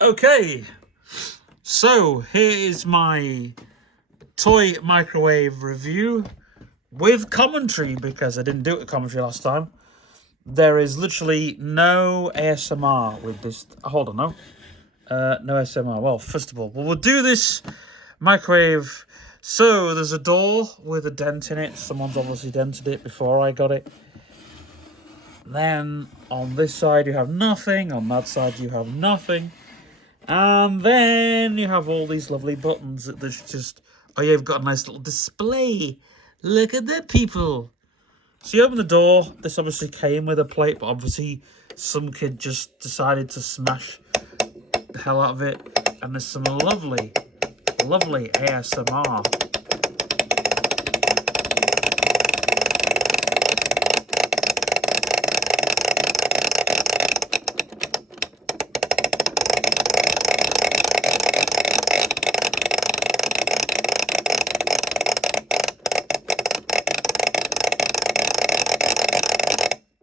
Okay, so here is my toy microwave review with commentary because I didn't do it with commentary last time. There is literally no ASMR with this. Hold on, no. No ASMR. Well, first of all, we'll do this microwave. So there's a door with a dent in it. Someone's obviously dented it before I got it. Then on this side you have nothing. On that side you have nothing. And then you have all these lovely buttons that there's just... Oh yeah, you've got a nice little display. Look at that, people. So you open the door. This obviously came with a plate, but obviously some kid just decided to smash the hell out of it. And there's some lovely, lovely ASMR.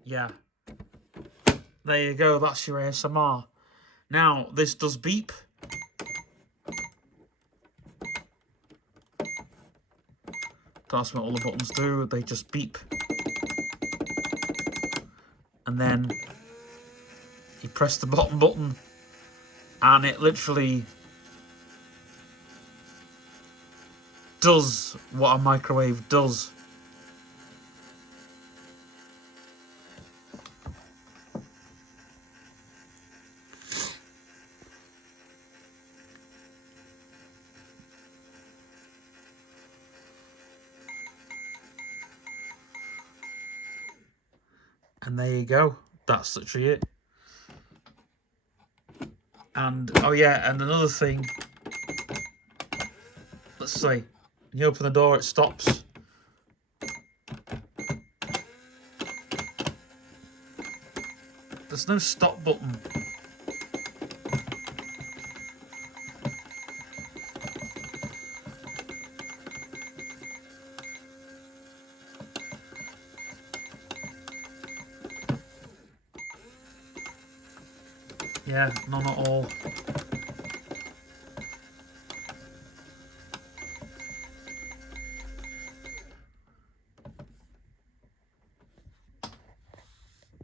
Yeah. There you go, that's your ASMR. Now, this does beep. That's what all the buttons do, they just beep. And then you press the bottom button and it literally does what a microwave does. And there you go. That's literally it. And, oh yeah, and another thing. Let's see. When you open the door, it stops. There's no stop button. Yeah, none at all.